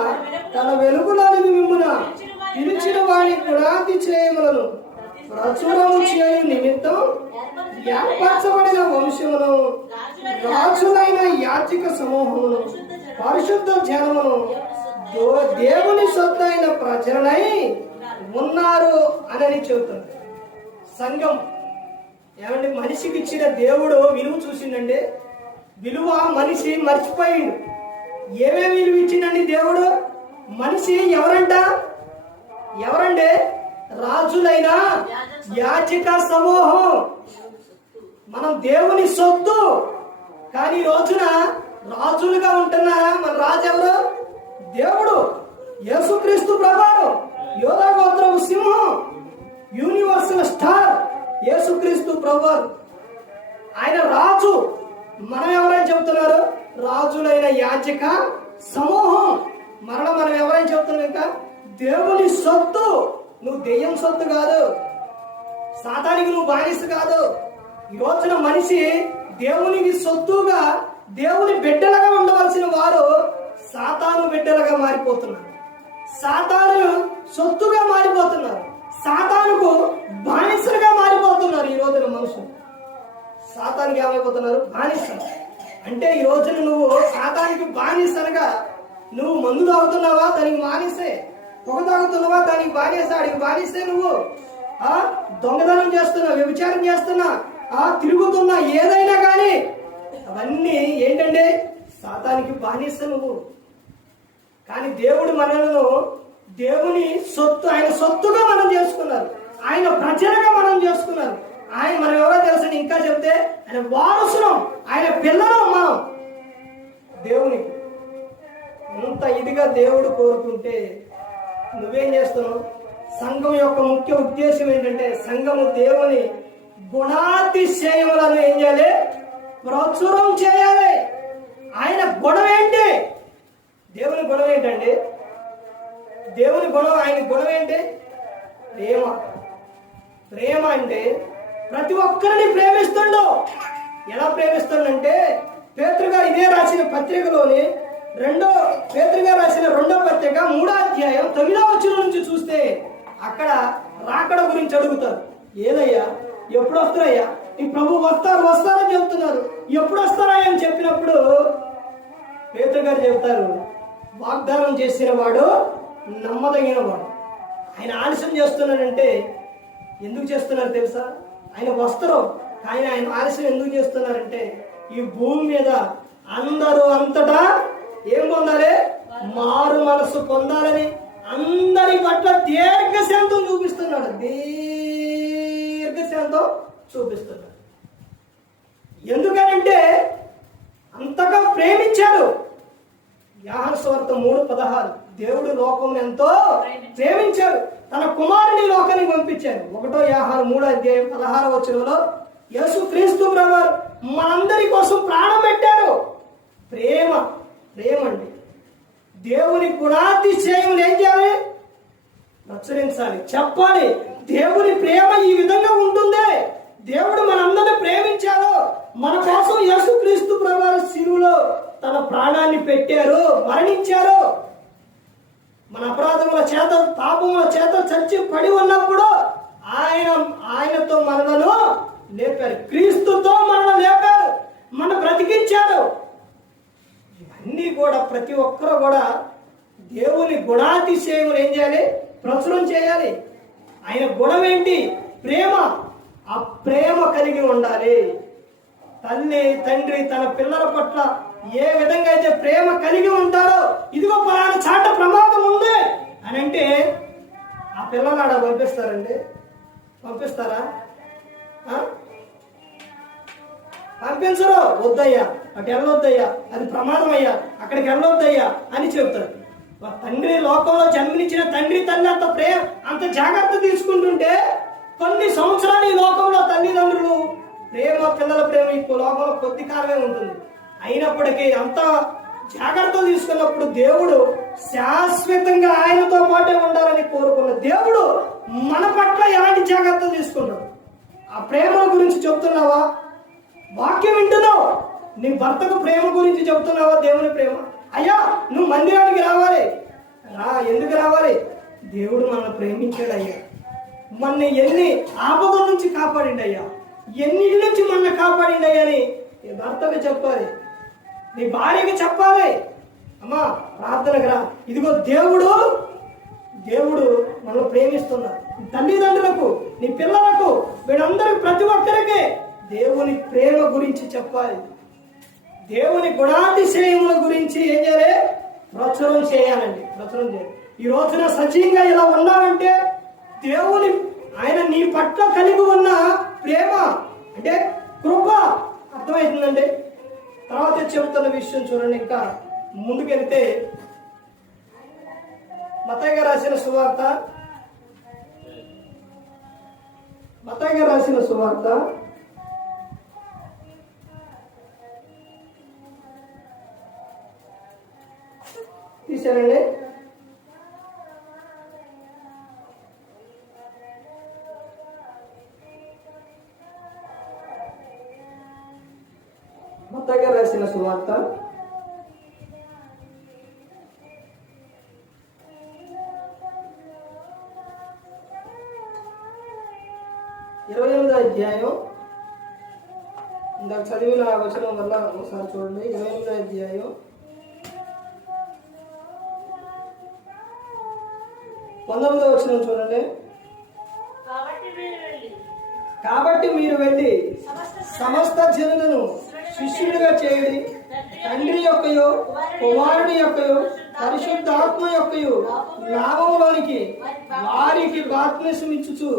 తన వెలుగులోని మిమ్మున పిలిచిన వారి గుణాతి చేయములను ప్రచురము చేయు నిమిత్తం ఏర్పరచబడిన వంశమును, రాజులైన యాజక సమూహమును, పరిశుద్ధ జనమును, దేవుని సొత్తైన ప్రజలై ఉన్నారు అని చెబుతుంది. సంఘం ఏమంటే మనిషికి ఇచ్చిన దేవుడు విలువ చూసిందండి. విలువ మనిషి మర్చిపోయిండు. ఏమేమి విలువ ఇచ్చిందండి దేవుడు? మనిషి ఎవరండి? రాజులైన యాజక సమూహం. మనం దేవుని సొత్తు. కానీ ఈ రోజున రాజులుగా ఉంటున్నారా? మన రాజు ఎవరు? దేవుడు, యేసుక్రీస్తు ప్రభువు, యోధా గోత్రపు సింహం, యూనివర్సల్ స్టార్ యేసుక్రీస్తు ప్రభువు. ఆయన రాజు. మనం ఎవరైనా చెబుతున్నారు? రాజులైన యాజక సమూహం. మనం ఎవరైనా చెబుతున్నాం? ఇంకా దేవుని సొత్తు. నువ్వు దెయ్యం సొత్తు కాదు, సాతానికి నువ్వు బానిస కాదు. ఈ రోజున మనిషి దేవునికి సొత్తుగా, దేవుని బిడ్డలుగా ఉండవలసిన వారు సాతాను బిడ్డలుగా మారిపోతున్నారు. సాతాను సొత్తుగా మారిపోతున్నారు. సాతానుకు బానిసలుగా మారిపోతున్నారు. ఈ రోజున మనుషులు సాతానికి ఏమైపోతున్నారు? బానిస. అంటే ఈ రోజున నువ్వు సాతానికి బానిసనగా నువ్వు మందు తాగుతున్నావా? దానికి బానిసే. పొగ తాగుతున్నావా? దానికి బానిస. అడిగి బానిసే. నువ్వు దొంగతనం చేస్తున్నా, వ్యభిచారం చేస్తున్నా, తిరుగుతున్నా, ఏదైనా కానీ అవన్నీ ఏంటంటే సాతానికి బానిస నువ్వు. కానీ దేవుడు మనలను దేవుని సొత్తు, ఆయన సొత్తుగా మనం చేసుకున్నారు. ఆయన ప్రజలుగా మనం చేసుకున్నారు. ఆయన మనం ఎవరో తెలుసని ఇంకా చెప్తే ఆయన వారసులం, ఆయన పిల్లలం. మనం దేవునికి ఇంత ఇదిగా దేవుడు కోరుకుంటే నువ్వేం చేస్తున్నావు? సంఘం యొక్క ముఖ్య ఉద్దేశం ఏంటంటే సంఘము దేవుని గుణాతిశయములను ఏం చేయాలి? ప్రచురం చేయాలి. ఆయన గుణం ఏంటి? దేవుని గుణం ఏంటండి? దేవుని గుణం, ఆయన గుణం ఏంటి? ప్రేమ. ప్రేమ అంటే ప్రతి ఒక్కరిని ప్రేమిస్తుండో. ఎలా ప్రేమిస్తుండంటే పేతురు గారు ఇదే రాసిన పత్రికలోని పేతురు గారు రాసిన 2వ పత్రిక 3వ అధ్యాయం 9వ వచనం నుంచి చూస్తే అక్కడ రాకడ గురించి అడుగుతారు. ఏదయ్యా, ఎప్పుడు వస్తారయ్యా? ఈ ప్రభు వస్తారని చెప్తున్నారు. ఎప్పుడు వస్తారా అని చెప్పినప్పుడు పేతురు గారు చెప్తారు, వాగ్దానం చేసిన వాడు నమ్మదగిన వాడు. ఆయన ఆలస్యం చేస్తున్నాడంటే ఎందుకు చేస్తున్నారు తెలుసా? ఆయన వస్తారు, కానీ ఆయన ఆలస్యం ఎందుకు చేస్తున్నారంటే ఈ భూమి మీద అందరూ అంతటా ఏం పొందాలి? మారు మనసు పొందాలని అందరి పట్ల దీర్ఘశాంతం చూపిస్తున్నాడు. దీర్ఘశాంతం చూపిస్తున్నాడు. ఎందుకనంటే అంతగా ప్రేమించాడు. యోహాను సువార్త 3:16 దేవుడు లోకం ఎంతో ప్రేమించాడు, తన కుమారుని లోకానికి పంపించాడు. 1 యోహాను 3వ అధ్యాయం 16వ వచనంలో యేసుక్రీస్తు ప్రభువు మనందరి కోసం ప్రాణం పెట్టాడు. ప్రేమ అండి. దేవుని గుణాతిశయములు ఏం చేయాలి? ప్రచురించాలి, చెప్పాలి. దేవుని ప్రేమ ఈ విధంగా ఉంటుంది. దేవుడు మనందరిని ప్రేమించాడు. మన కోసం యేసుక్రీస్తు ప్రభువు శిలువలో తన ప్రాణాన్ని పెట్టారు, మరణించారు. మన అపరాధముల చేత, పాపముల చేత చచ్చి పడి ఉన్నప్పుడు ఆయనతో మనలను లేపారు, క్రీస్తుతో మనల్ని లేపారు, మన బ్రతికించారు. ఇవన్నీ కూడా ప్రతి ఒక్కరు కూడా దేవుని గుణాతిశయములు ఏం చేయాలి? ప్రచురం చేయాలి. ఆయన గుణం ఏంటి? ప్రేమ. ఆ ప్రేమ కలిగి ఉండాలి. తల్లి తండ్రి తన పిల్లల పట్ల ఏ విధంగా అయితే ప్రేమ కలిగి ఉంటారో, ఇదిగో పలానా చాట ప్రమాదం ఉంది అని అంటే ఆ పిల్లలు ఆడ పంపిస్తారండి? పంపిస్తారా? పంపించరు. వద్దయ్యా, అటు వెళ్ళొద్దయ్యా, అది ప్రమాదం అయ్యా, అక్కడికి వెళ్ళొద్దయ్యా అని చెప్తారు. తండ్రి, లోకంలో జన్మనిచ్చిన తండ్రి తల్లి అంత జాగ్రత్త తీసుకుంటుంటే కొన్ని సంవత్సరాలు ఈ లోకంలో తల్లిదండ్రులు ప్రేమ, పిల్లల ప్రేమ ఈ లోకంలో కొద్ది కాలమే ఉంటుంది. అయినప్పటికీ అంత జాగ్రత్త తీసుకున్నప్పుడు దేవుడు శాశ్వతంగా ఆయనతో పాటే ఉండాలని కోరుకున్న దేవుడు మన పట్ల ఎలాంటి జాగ్రత్త తీసుకున్నాడు? ఆ ప్రేమ గురించి చెప్తున్నావా? వాక్యం వింటున్నావు. నీ భర్తకు ప్రేమ గురించి చెప్తున్నావా? దేవుని ప్రేమ. అయ్యా, నువ్వు మందిరానికి రావాలి. ఎందుకు రావాలి? దేవుడు మనల్ని ప్రేమించాడు అయ్యా, మన ఎన్ని ఆపదల నుంచి కాపాడిండి అయ్యా, ఎన్నిటి నుంచి మన కాపాడిండి అయ్యా అని నీ భర్తకు చెప్పాలి, నీ భార్యకి చెప్పాలి. అమ్మా, ప్రార్థనకు రా. ఇదిగో దేవుడు మనల్ని ప్రేమిస్తున్నాడు. తల్లిదండ్రులకు, నీ పిల్లలకు, వీళ్ళందరికీ, ప్రతి ఒక్కరికి దేవుని ప్రేమ గురించి చెప్పాలి. దేవుని గుణాతిశయముల గురించి ఏం చేయాలి? ప్రచురం చేయాలండి. ప్రచురం చేయాలి. ఈ రోజున సజీవంగా ఇలా ఉన్నావంటే ఆయన నీ పట్ల కలిగి ఉన్న ప్రేమ అంటే కృప అర్థమవుతుందండి. తర్వాత చెబుతున్న విషయం చూడండి. ఇంకా ముందుకెళ్తే మత్తయి గారు రాసిన సువార్త, తీసారండి. మత్తయి గారు రాసిన సువార్త 28వ అధ్యాయం. ఇందాక చదివిన వచనం వల్ల ఒకసారి చూడండి. 28వ అధ్యాయం 19వ వచనం చూడండి. కాబట్టి మీరు వెళ్ళి సమస్త జనులను శిష్యులుగా చేయండి, తండ్రి యొక్కయో, కుమారుని యొక్కయో, పరిశుద్ధాత్మ యొక్కయో నామములోనికి వారికి బాప్తిస్మం ఇచ్చుచు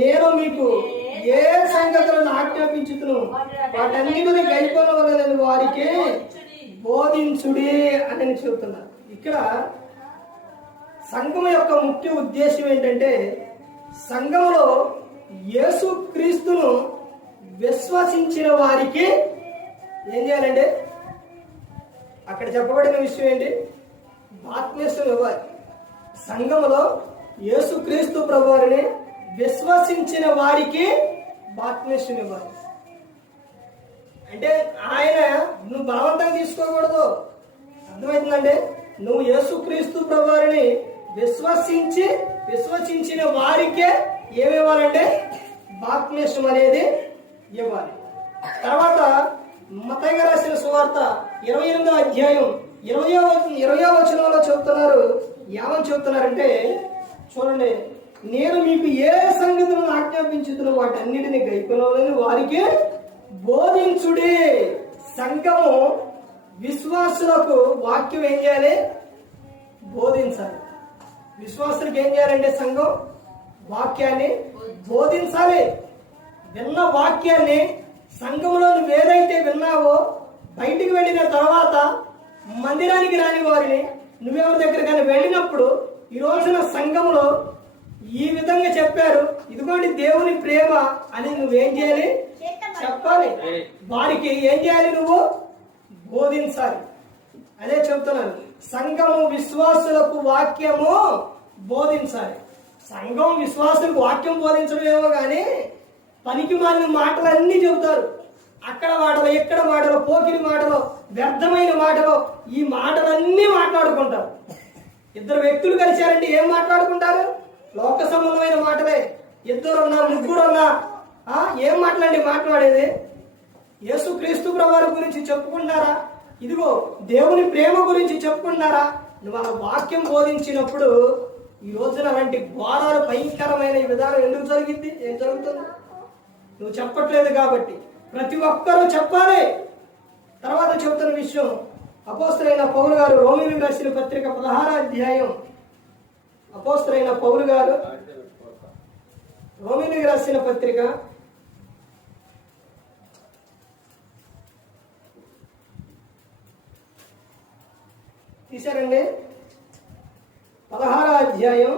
నేను మీకు ఏ సంగతులను ఆజ్ఞాపించుతును వాటన్నిటిని గైకొనవలెనని వారికి బోధించుడి అని చెబుతున్నారు. ఇక్కడ సంఘం యొక్క ముఖ్య ఉద్దేశం ఏంటంటే, సంఘంలో యేసు క్రీస్తును విశ్వసించిన వారికి ఏం చేయాలంటే, అక్కడ చెప్పబడిన విషయం ఏంటి? బాప్తిస్మం ఇవ్వాలి. సంఘంలో యేసు క్రీస్తు ప్రభువారిని విశ్వసించిన వారికి బాప్తిస్మం ఇవ్వాలి. అంటే నువ్వు బలవంతంగా తీసుకోకూడదు. అర్థమవుతుందంటే, నువ్వు యేసు క్రీస్తు ప్రభువారిని విశ్వసించిన వారికే ఏమివ్వాలంటే బాప్తిస్మం అనేది ఇవ్వాలి. తర్వాత మత్తయి గారు రాసిన సువార్త 28వ అధ్యాయం 20వ వచనంలో చెప్తున్నారు. ఏమని చెప్తున్నారంటే చూడండి, నేను మీకు ఏ సంగతులను ఆజ్ఞాపించుతున్నా వాటన్నిటిని గైకొనవలెనని వారికి బోధించుడి. సంఘము విశ్వాసులకు వాక్యం ఏం చేయాలి? బోధించాలి. విశ్వాసులకు ఏం చేయాలంటే సంఘం వాక్యాన్ని బోధించాలి. విన్న వాక్యాన్ని సంఘంలో నువ్వు ఏదైతే విన్నావో బయటికి వెళ్ళిన తర్వాత మందిరానికి రాని వారిని నువ్వెవరి దగ్గర కానీ వెళ్ళినప్పుడు ఈ రోజున సంఘంలో ఈ విధంగా చెప్పారు, ఇదిగోండి దేవుని ప్రేమ అని నువ్వేం చేయాలి? చెప్పాలి. వారికి ఏం చేయాలి? నువ్వు బోధించాలి. అదే చెప్తున్నాను. సంఘము విశ్వాసులకు వాక్యము బోధించాలి. సంఘం విశ్వాసులకు వాక్యం బోధించడమేమో కానీ పనికి మాలిన మాటలన్నీ చెబుతారు. అక్కడ మాటలు, ఇక్కడ మాటలు, పోకిరి మాటలు, వ్యర్థమైన మాటలు, ఈ మాటలన్నీ మాట్లాడుకుంటారు. ఇద్దరు వ్యక్తులు కలిశారంటే ఏం మాట్లాడుకుంటారు? లోక సంబంధమైన మాటలే. ఇద్దరున్నా, ముగ్గురున్నా ఏం మాటలండి మాట్లాడేది? యేసుక్రీస్తు ప్రభువారి గురించి చెప్పుకుంటారా? ఇదిగో దేవుని ప్రేమ గురించి చెప్పుకుంటారా? నువ్వు ఆ వాక్యం బోధించినప్పుడు ఈ రోజున అలాంటి ఘోరాలు, భయంకరమైన ఈ విధానం ఎందుకు జరిగింది? ఏం జరుగుతుంది? నువ్వు చెప్పట్లేదు కాబట్టి ప్రతి ఒక్కరూ చెప్పాలి. తర్వాత చెబుతున్న విషయం, అపోస్తలుడైన పౌలు గారు రోమీయులకు రాసిన పత్రిక 16వ అధ్యాయం. అపోస్తలుడైన పౌలు గారు రోమీయులకు రాసిన పత్రిక 16వ అధ్యాయం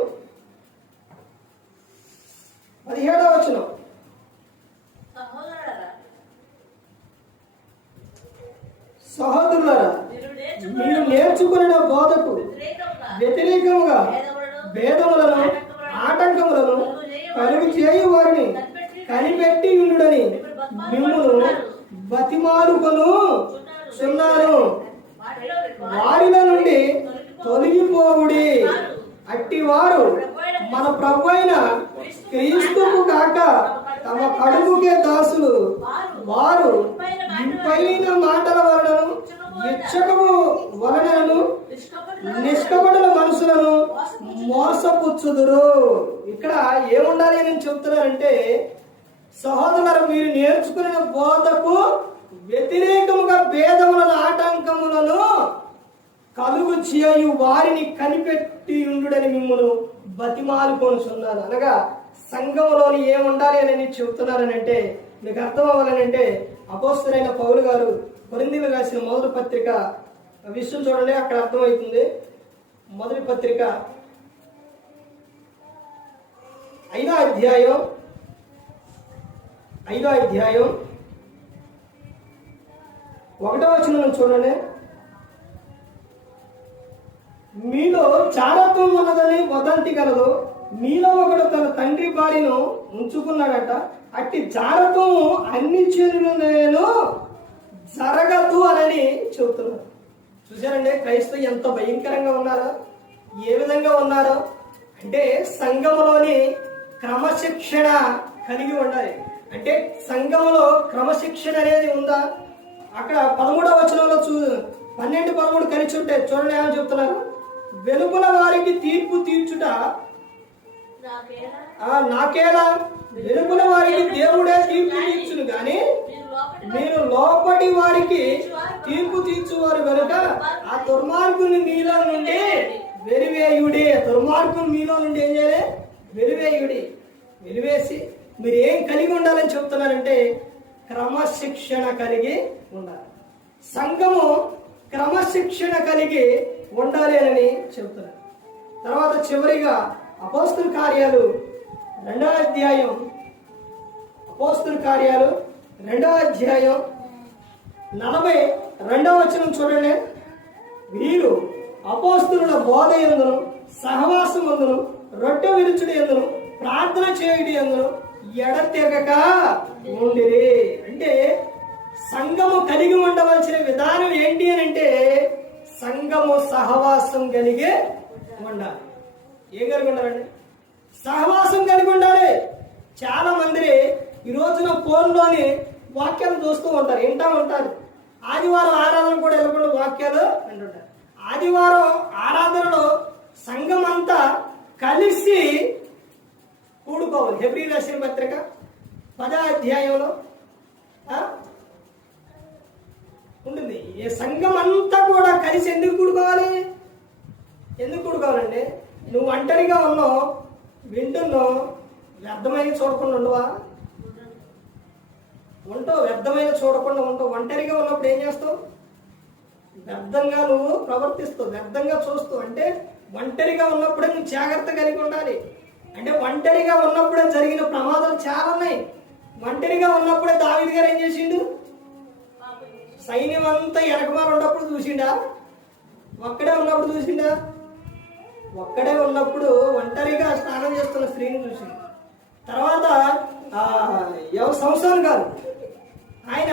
17వ వచనం. సహోదరులారా, మీరు నేర్చుకున్న బోధకు వ్యతిరేకముగా భేదములను, ఆటంకములను కలుగు చేయు వారిని కనిపెట్టి ఉండుడని మిమ్మును బతిమాలుకొనుచున్నాను. వారిలో నుండి తొలగిపోవుడి. అట్టివారు మన ప్రభువైన క్రీస్తుకు కాక తమ కడుపుకే దాసులు. వారు ఇంపైన మాటల వలనను, ఇచ్చకము వలనను నిష్కపటుల మనసులను మోసపుచ్చుదురు. ఇక్కడ ఏముండాలి అని చెప్తున్నారంటే, సహోదరులారా, మీరు నేర్చుకున్న బోధకు వ్యతిరేకముగా భేదములను, ఆటంకములను కలుగు చేయు వారిని కనిపెట్టి ఉండుడని మిమ్మల్ని బతిమాలుకొనుచున్నాను. అనగా సంఘములోని ఏముండాలి అని చెబుతున్నారనంటే, మీకు అర్థం అవ్వాలనంటే, అపోస్తలుడైన పౌలు గారు కొరింథీయులకు రాసిన మొదటి పత్రిక విషయం చూడండి, అక్కడ అర్థమవుతుంది. మొదటి పత్రిక 5వ అధ్యాయం 1వ వచనం చూడండి. మీలో చారత్వం ఉన్నదని వదంతి కలదు. మీలో ఒకడు తన తండ్రి భార్యను ఉంచుకున్నాడట. అట్టి జారత్వం అన్ని చెరువులలో జరగదు అని చెబుతున్నారు. చూసారండి, క్రైస్తవు ఎంత భయంకరంగా ఉన్నారో, ఏ విధంగా ఉన్నారో అంటే సంఘములోని క్రమశిక్షణ కలిగి ఉండాలి. అంటే సంఘములో క్రమశిక్షణ అనేది ఉందా? అక్కడ 13వ వచనంలో 12-13 కలిసి ఉంటే చూడండి ఏమని చెప్తున్నారు. వెలుపల వారికి తీర్పు తీర్చుట నాకేలా? వెలుపల వారికి దేవుడే తీర్పు తీర్చును గాని మీరు లోపటి వారికి తీర్పు తీర్చువారు కనుక ఆ దుర్మార్గుని మీలో నుండి వెలివేయుడి. దుర్మార్గుని మీలో నుండి ఏం చేయాలి? వెలివేయుడి. వెలివేసి మీరు ఏం కలిగి ఉండాలని చెప్తున్నారంటే క్రమశిక్షణ కలిగి ఉండాలి. సంఘము క్రమశిక్షణ కలిగి ఉండాలి అని చెప్తున్నారు. తర్వాత చివరిగా అపోస్తల కార్యాలు 2వ అధ్యాయం, అపోస్తల కార్యాలు 2వ అధ్యాయం 42వ వచనం చూడండి. వీరు అపోస్తలుల బోధ యందును, సహవాసమందును, రొట్టె విరుచుడి యందును, ప్రార్థన చేయుడి యందును ఎడతెగక ఉండిరి. అంటే సంఘము కలిగి ఉండవలసిన విధానం ఏంటి అని అంటే సంఘము సహవాసం కలిగి ఉండాలి. ఏం కలిగి ఉండాలండి? సహవాసం కలిగి ఉండాలి. చాలా మంది ఈ రోజున ఫోన్లోని వాక్యాలు చూస్తూ ఉంటారు, వింటూ ఉంటారు. ఆదివారం ఆరాధన కూడా వెళ్ళకుండా వాక్యాలు వింటుంటారు. ఆదివారం ఆరాధనలో సంఘం అంతా కలిసి కూడుకోవాలి. హెబ్రీయులకు రాసిన పత్రిక 10వ అధ్యాయంలో ఉంటుంది. ఈ సంఘం అంతా కూడా కలిసి ఎందుకు కూడుకోవాలి? ఎందుకు కూడుకోవాలండి? నువ్వు ఒంటరిగా ఉన్నావు, వింటున్నావు, వ్యర్థమైన చూడకుండా ఉండవా? ఉంటావు, వ్యర్థమైన చూడకుండా ఉంటావు. ఒంటరిగా ఉన్నప్పుడు ఏం చేస్తావు? వ్యర్థంగా నువ్వు ప్రవర్తిస్తావు, వ్యర్థంగా చూస్తావు. అంటే ఒంటరిగా ఉన్నప్పుడే నువ్వు జాగ్రత్త కలిగి ఉండాలి. అంటే ఒంటరిగా ఉన్నప్పుడే జరిగిన ప్రమాదాలు చాలా ఉన్నాయి. ఒంటరిగా ఉన్నప్పుడే దావీదు గారు ఏం చేసిండు? సైన్యం అంతా వెనకమాల ఉన్నప్పుడు చూసిండా? ఒక్కడే ఉన్నప్పుడు చూసిందా? ఒక్కడే ఉన్నప్పుడు ఒంటరిగా స్నానం చేస్తున్న స్త్రీని చూసింది. తర్వాత సంసోను గారు ఆయన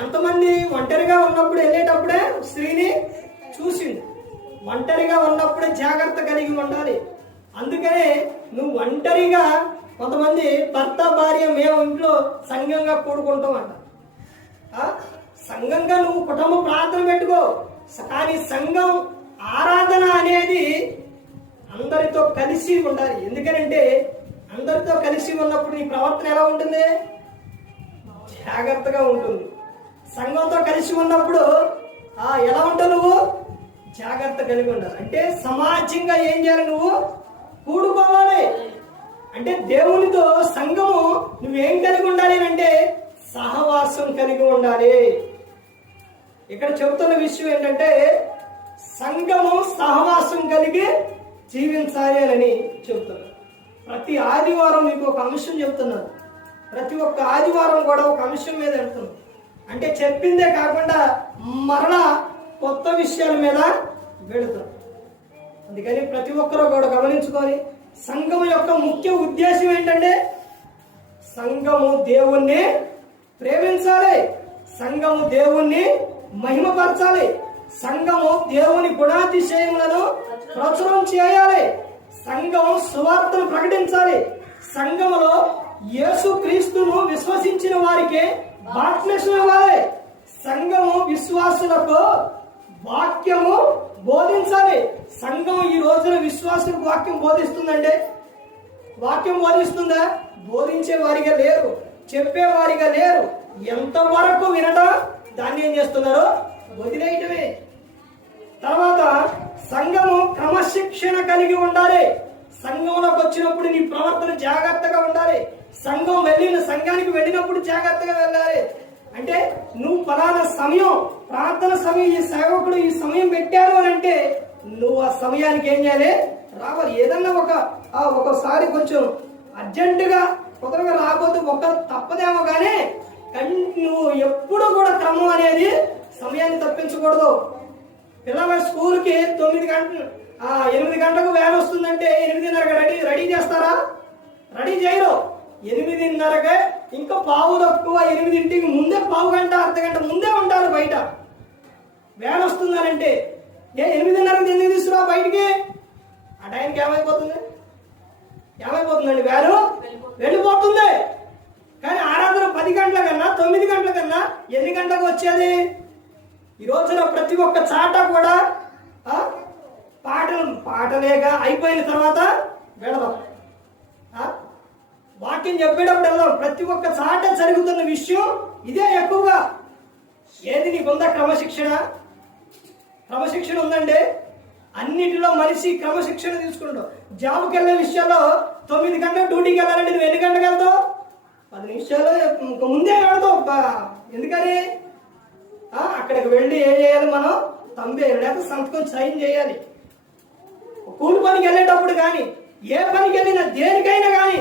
ఎంతమంది ఒంటరిగా ఉన్నప్పుడు వెళ్ళేటప్పుడే స్త్రీని చూసిండు. ఒంటరిగా ఉన్నప్పుడే జాగ్రత్త కలిగి ఉండాలి. అందుకనే నువ్వు ఒంటరిగా, కొంతమంది భర్త భార్య మేము ఇంట్లో సంఘంగా కూడుకుంటాం అంట. సంఘంగా నువ్వు కుటుంబ ప్రార్థన పెట్టుకో, కానీ సంఘం ఆరాధన అనేది అందరితో కలిసి ఉండాలి. ఎందుకనంటే అందరితో కలిసి ఉన్నప్పుడు నీ ప్రవర్తన ఎలా ఉంటుంది? జాగ్రత్తగా ఉంటుంది. సంఘంతో కలిసి ఉన్నప్పుడు ఎలా ఉంటావు నువ్వు? జాగ్రత్త కలిగి ఉండాలి. అంటే సమాజంగా ఏం చేయాలి? నువ్వు కూడుకోవాలి. అంటే దేవునితో సంఘము నువ్వేం కలిగి ఉండాలి అంటే సహవాసం కలిగి ఉండాలి. ఇక్కడ చెబుతున్న విషయం ఏంటంటే సంఘము సహవాసం కలిగి జీవించాలి అని చెబుతున్నారు. ప్రతి ఆదివారం మీకు ఒక అంశం చెబుతున్నారు. ప్రతి ఒక్క ఆదివారం కూడా ఒక అంశం మీద వెళ్తున్నాం. అంటే చెప్పిందే కాకుండా మరలా కొత్త విషయాల మీద వెళుతాం. అందుకని ప్రతి ఒక్కరూ కూడా గమనించుకొని సంఘం యొక్క ముఖ్య ఉద్దేశం ఏంటంటే సంఘము దేవుణ్ణి ప్రేమించాలి, సంఘము దేవుణ్ణి మహిమపరచాలి, సంఘము దేవుని గుణాతిశయములను ప్రచురం చేయాలి, సంఘము సువార్తను ప్రకటించాలి, సంఘములో యేసు క్రీస్తును విశ్వసించిన వారికి బాప్తిస్మం ఇవ్వాలి, సంఘము విశ్వాసులకు వాక్యము బోధించాలి. సంఘం ఈ రోజున విశ్వాసులకు వాక్యం బోధిస్తుందంటే వాక్యం బోధిస్తుందా? బోధించే వారిగా లేరు, చెప్పేవారిగా లేరు. ఎంతవరకు వినడం దాన్ని ఏం చేస్తున్నారు? వదిలేయటమే. తర్వాత సంఘము క్రమశిక్షణ కలిగి ఉండాలి. సంఘంలోకి వచ్చినప్పుడు నీ ప్రవర్తన జాగ్రత్తగా ఉండాలి. సంఘానికి వెళ్ళినప్పుడు జాగ్రత్తగా వెళ్ళాలి. అంటే నువ్వు ఫలానా సమయం, ప్రార్థన సమయం, ఈ సేవకుడు ఈ సమయం పెట్టారు అని అంటే నువ్వు ఆ సమయానికి ఏం చేయాలి? రావాలి. ఏదన్నా ఒకసారి కొంచెం అర్జెంటుగా కుదరగా రాకపోతే తప్పదేమో కానీ నువ్వు ఎప్పుడు కూడా క్రమం అనేది సమయాన్ని తప్పించకూడదు. పిల్లల స్కూల్కి 8 గంటలకు వ్యాన్ వస్తుందంటే 8:30 రెడీ చేస్తారా? రెడీ చేయరు. 8:30కే ఇంకా పావు తక్కువ 8ంటికి ముందే పావు గంట అర్ధగంట ముందే ఉంటారు బయట. వ్యాన్ వస్తుందనంటే 8:30కి ఎందుకు తీసుకురా బయటికి? ఆ టైంకి ఏమైపోతుందండి? వ్యాను వెళ్ళిపోతుంది. కానీ ఆరాధన 10 గంటల కన్నా 9 గంటల కన్నా ఎన్ని గంటలకు వచ్చేది? ఈ రోజున ప్రతి ఒక్క చాట కూడా పాటలేగా అయిపోయిన తర్వాత వెళదాం, వాక్యం చెప్పేటప్పుడు వెళ్దాం. ప్రతి ఒక్క చాట జరుగుతున్న విషయం ఇదే ఎక్కువగా. ఏది నీకుందా? క్రమశిక్షణ ఉందండి. అన్నిటిలో మనిషి క్రమశిక్షణ తీసుకుంటావు. జాబ్కి వెళ్ళే విషయాల్లో 9 గంటలకు డ్యూటీకి వెళ్ళాలంటే నువ్వు ఎన్ని గంటలకు వెళ్తావు? 10 నిమిషాలు ముందే వెళ్తావు. ఎందుకని? అక్కడికి వెళ్ళి ఏం చేయాలి? మనం తంబేయాలి, లేకపోతే సంతకం సైన్ చేయాలి. కూలి పనికి వెళ్ళేటప్పుడు కానీ ఏ పనికి వెళ్ళినా దేనికైనా కానీ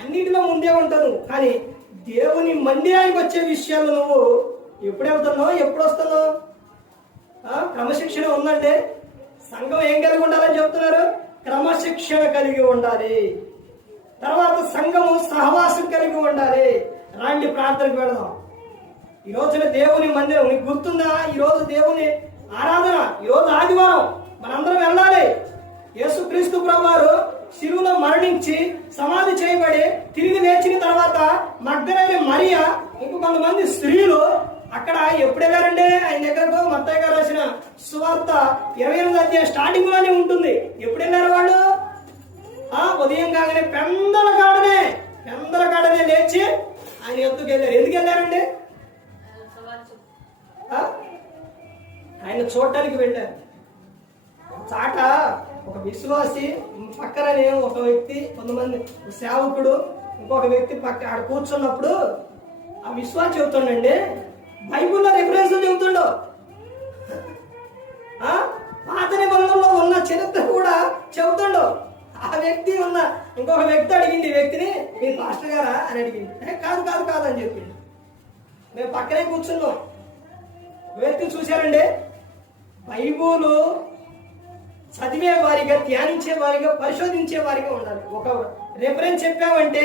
అన్నిటిలో ముందే ఉంటాను. కానీ దేవుని మందిరానికి వచ్చే విషయాలు నువ్వు ఎప్పుడు వెళ్తున్నావు? ఎప్పుడు వస్తున్నావు? క్రమశిక్షణ ఉందంటే సంఘం ఏం కలిగి ఉండాలని చెప్తున్నారు? క్రమశిక్షణ కలిగి ఉండాలి. తర్వాత సంఘము సహవాసం కలిగి ఉండాలి. రాండి ప్రార్థనకు వెళదాం. ఈ రోజున దేవుని మందిరం నీకు గుర్తుందా? ఈరోజు దేవుని ఆరాధన, ఈరోజు ఆదివారం, మనందరం వెళ్ళాలి. యేసుక్రీస్తు ప్రభువారు శిలువలో మరణించి సమాధి చేయబడి తిరిగి లేచిన తర్వాత మగ్దలేని మరియా ఇంకో కొంతమంది స్త్రీలు అక్కడ ఎప్పుడు వెళ్ళారంటే ఆయన దగ్గరకు మత్తయి గారు రాసిన సువార్త 28వ అధ్యాయం స్టార్టింగ్ లోనే ఉంటుంది. ఎప్పుడు వెళ్ళారు వాళ్ళు? ఉదయం కాగానే పెందల కాడనే లేచి ఆయన ఎత్తుకు వెళ్ళారు. ఎందుకు వెళ్ళారండి? ఆయన చూడటానికి వెళ్ళారు. చాట ఒక విశ్వాసి పక్కననే ఒక వ్యక్తి, కొంతమంది సేవకుడు, ఇంకొక వ్యక్తి పక్క ఆడ కూర్చున్నప్పుడు ఆ విశ్వాసి చెబుతుండండి, బైబుల్లో రిఫరెన్స్ చెబుతుండో, పాత నిబంధనలో ఉన్న చరిత్ర కూడా చెబుతుండో. ఆ వ్యక్తి ఇంకొక వ్యక్తి అడిగింది ఈ వ్యక్తిని, మీరు పాస్టర్ గారా అని అడిగింది. కాదు అని చెప్పింది. మేము పక్కనే కూర్చున్నాం. వ్యక్తి చూశారండి, బైబుల్ చదివే వారిగా, ధ్యానించే వారిగా, పరిశోధించే వారిగా ఉండాలి. ఒక రిఫరెన్స్ చెప్పామంటే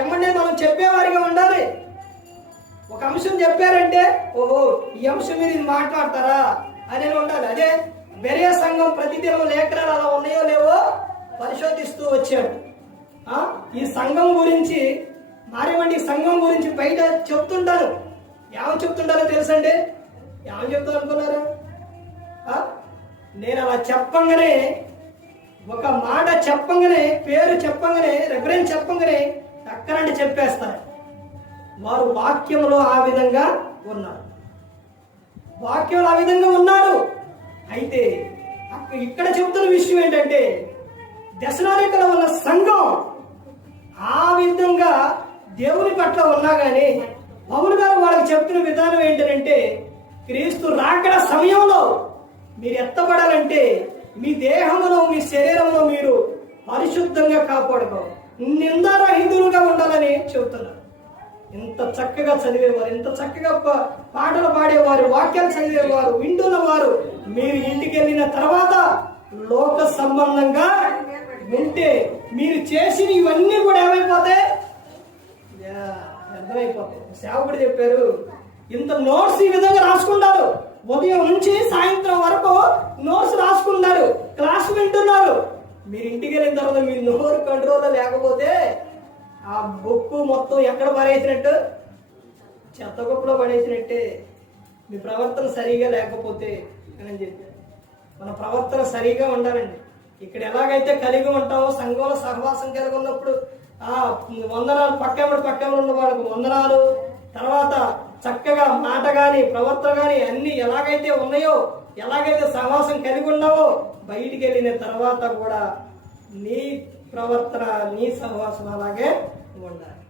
ఎమ్మడే మనం చెప్పేవారిగా ఉండాలి. ఒక అంశం చెప్పారంటే ఓహో ఈ అంశం మీద మాట్లాడతారా అని ఉండాలి. అదే బెరియా సంఘం ప్రతిదినం లేఖనాలు అలా ఉన్నాయో లేవో పరిశోధిస్తూ వచ్చాడు. ఈ సంఘం గురించి మారేమండి సంఘం గురించి బయట చెప్తుంటారు. ఏమని చెప్తుంటారో తెలుసండి? ఏమని చెప్తారు అనుకున్నారు? నేను అలా చెప్పంగానే, ఒక మాట చెప్పంగానే, పేరు చెప్పంగానే, రెఫరెన్స్ చెప్పంగానే అక్కడంటే చెప్పేస్తారు. వారు వాక్యంలో ఆ విధంగా ఉన్నారు. వాక్యంలో ఆ విధంగా ఉన్నారు. అయితే ఇక్కడ చెప్తున్న విషయం ఏంటంటే దశలోనికలో ఉన్న సంఘం ఆ విధంగా దేవుని పట్ల ఉన్నా గానీ పౌలు గారు వాళ్ళకి చెప్తున్న విధానం ఏంటంటే క్రీస్తు రాకడ సమయంలో మీరు ఎత్తబడాలంటే మీ దేహంలో, మీ శరీరంలో మీరు పరిశుద్ధంగా కాపాడుకో, నిందారహితులుగా ఉండాలని చెబుతున్నారు. ఇంత చక్కగా చదివేవారు, ఇంత చక్కగా పాటలు పాడేవారు, వాక్యాలు చదివేవారు, వింటున్నవారు మీరు ఇంటికి వెళ్ళిన తర్వాత లోక సంబంధంగా ఉంటే మీరు చేసిన ఇవన్నీ కూడా ఏమైపోతాయి? అర్థమైపోతాయి. సేవకుడు చెప్పారు, ఇంత నోట్స్ ఈ విధంగా రాసుకుంటారు. ఉదయం నుంచి సాయంత్రం వరకు నోట్స్ రాసుకున్నారు, క్లాస్ వింటున్నారు. మీరు ఇంటికి వెళ్ళిన తర్వాత మీ నోరు కంట్రోల్లో లేకపోతే ఆ బుక్ మొత్తం ఎక్కడ పడేసినట్టు? చెత్త కుప్పలో పడేసినట్టే. మీ ప్రవర్తన సరిగా లేకపోతే అని చెప్పారు. మన ప్రవర్తన సరిగా ఉండాలండి. ఇక్కడ ఎలాగైతే కలిగి ఉంటామో సంఘంలో సహవాసం కలిగి ఉన్నప్పుడు వందనాలు, పక్కెవడు ఉన్న వాళ్ళకు వందనాలు, తర్వాత చక్కగా మాట గాని, ప్రవర్తన గాని అన్ని ఎలాగైతే ఉన్నాయో, ఎలాగైతే సహవాసం కలిగి ఉన్నావో బయటికి వెళ్ళిన తర్వాత కూడా నీ ప్రవర్తన, నీ సహవాసం అలాగే ఉండాలి.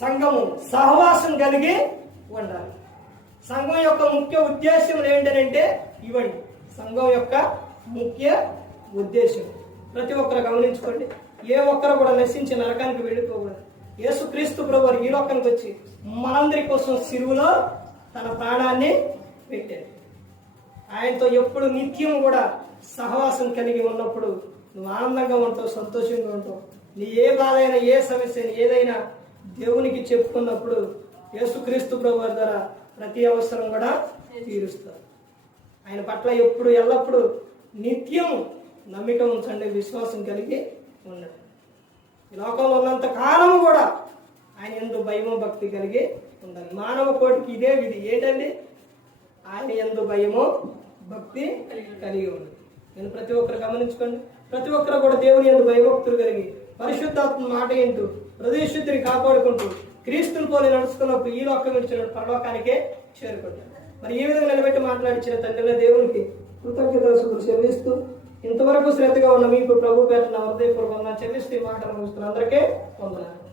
సంఘము సహవాసం కలిగి ఉండాలి. సంఘం యొక్క ముఖ్య ఉద్దేశం ఏంటంటే ఇవ్వండి. సంఘం యొక్క ముఖ్య ఉద్దేశం ప్రతి ఒక్కరు గమనించుకోండి. ఏ ఒక్కరు కూడా నశించి నరకానికి వెళ్ళిపోకూడదు. యేసుక్రీస్తు ప్రభువు ఈ లోకానికి వచ్చి మనందరి కోసం సిలువలో తన ప్రాణాన్ని పెట్టాడు. ఆయనతో ఎప్పుడు నిత్యం కూడా సహవాసం కలిగి ఉన్నప్పుడు నువ్వు ఆనందంగా ఉంటావు, సంతోషంగా ఉంటావు. నీ ఏ బాధ అయినా, ఏ సమస్య అయినా, ఏదైనా దేవునికి చెప్పుకున్నప్పుడు యేసుక్రీస్తు ప్రభువు ద్వారా ప్రతి అవసరం కూడా తీరుస్తారు. ఆయన పట్ల ఎప్పుడు ఎల్లప్పుడూ నిత్యం నమ్మిక ఉంచండి, విశ్వాసం కలిగి ఉండండి. ఈ లోకంలో ఉన్నంత కాలం కూడా ఆయన యందు భయము, భక్తి కలిగి ఉండాలి. మానవ కోటికి ఇదే విధి ఏంటండి? ఆయన యందు భయము, భక్తి కలిగి ఉండాలి. నేను ప్రతి ఒక్కరు గమనించుకోండి. ప్రతి ఒక్కరు కూడా దేవుని యందు భయభక్తులు కలిగి పరిశుద్ధాత్మ మాట ఏంటూ హృదయశుద్ధిని కాపాడుకుంటూ క్రీస్తుని పోలి నడుచుకున్నప్పుడు ఈ లోకం విడిచిన పరలోకానికే చేరుకుంటారు. మరి ఈ విధంగా నిలబెట్టి మాట్లాడించిన తండ్రి దేవునికి కృతజ్ఞతలు చెల్లిస్తూ ఇంతవరకు శ్రద్ధగా ఉన్న మీకు ప్రభు పేట హృదయపూర్వకంగా చెల్లిస్తూ ఈ మాటలు ముగిస్తున్న అందరికీ వందనాలు.